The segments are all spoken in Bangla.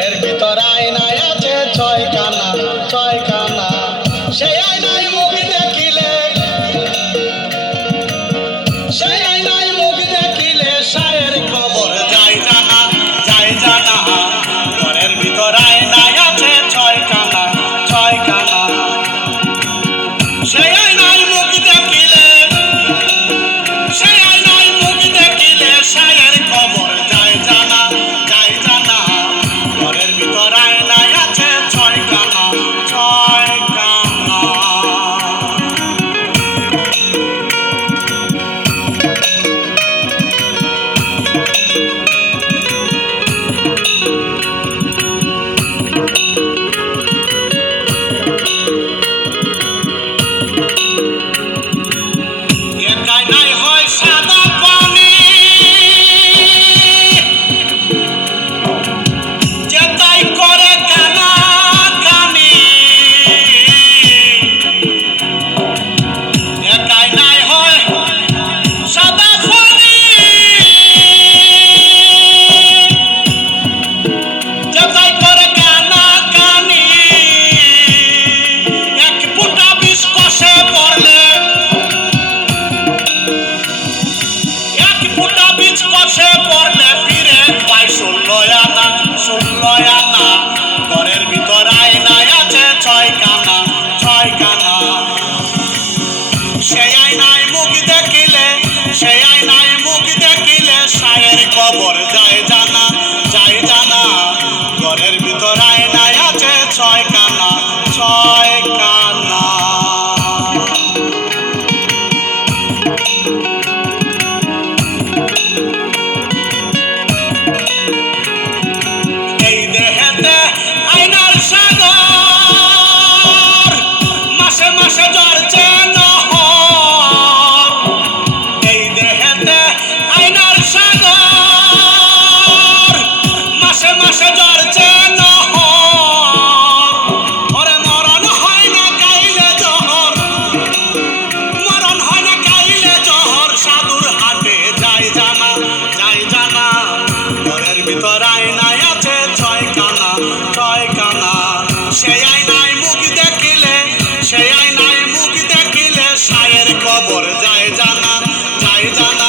Quero que ঘরের ভিতর আয় নাই আছে ছয় কানা ছয় যায়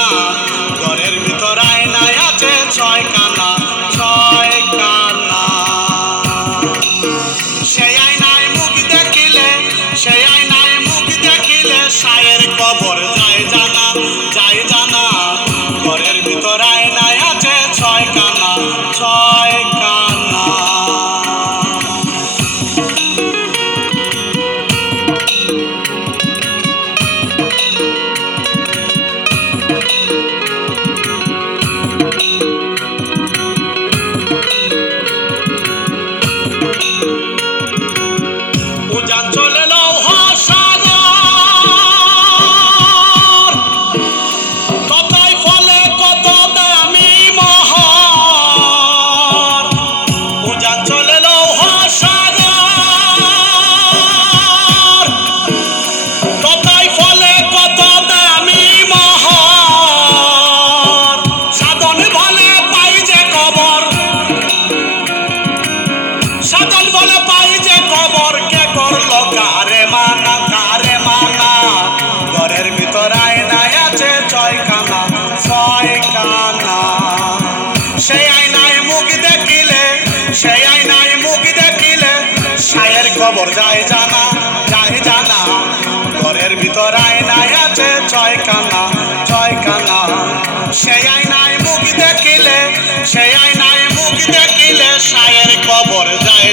কবর যায়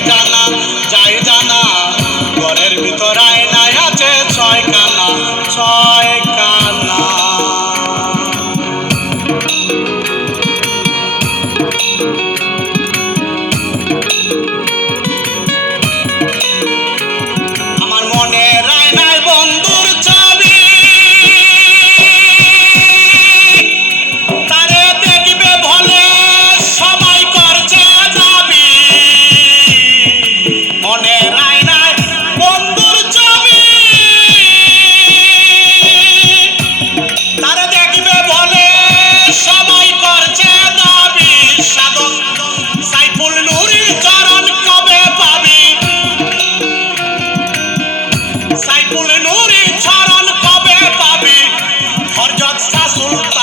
Oh.